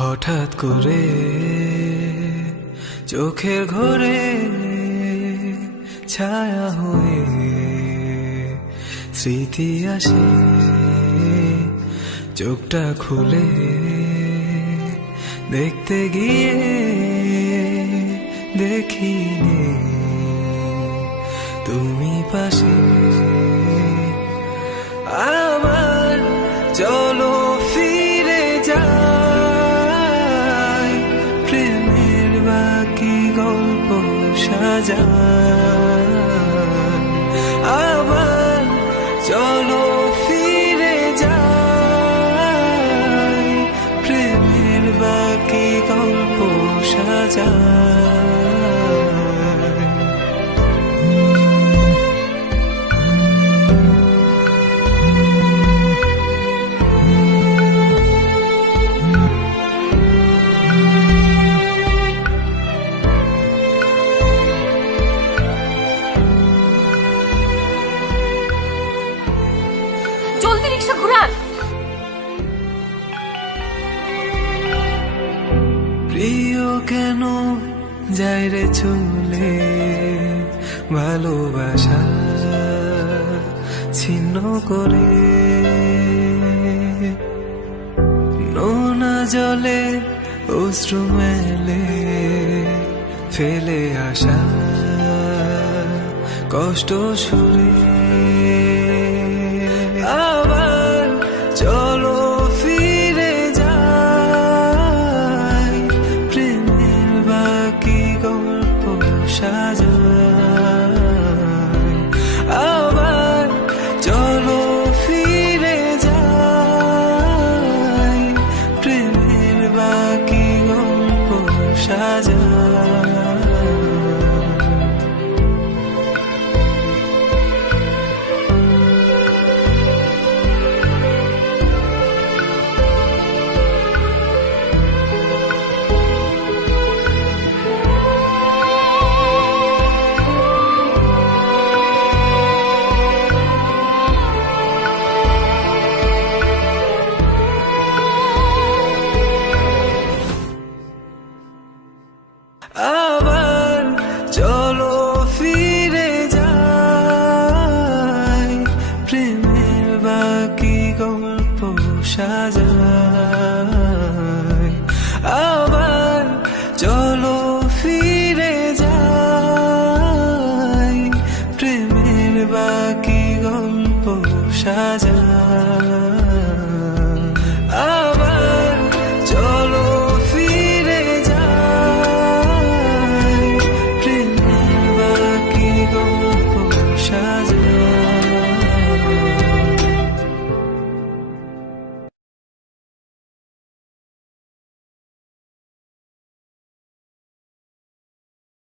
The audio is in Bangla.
হঠাৎ করে চোখের ঘোরে ছায়া হয়ে স্মৃতি আসে, চোখটা খুলে দেখতে গিয়ে দেখিনি তুমি পাশে। আবার চলো ফিরে যাই, প্রেমের বাকি গল্প সাজাই। আবার চলো ফিরে যাই, প্রেমের বাকি গল্প সাজাই। জলদি রিক্সা ঘুরান। প্রিয় কেন যায় রে চলে, ভালোবাসা ছিন্ন করে। নোনা জলে অশ্রু মেলে ফেলে আসা কষ্ট সুরে। আবার চলো ফিরে যাই, প্রেমের বাকি গল্প সাজাই। আবার চলো ফিরে যাই, প্রেমের বাকি গল্প সাজাই। আবার চলো ফিরে যাই, প্রেমের বাকি গল্প সাজাই।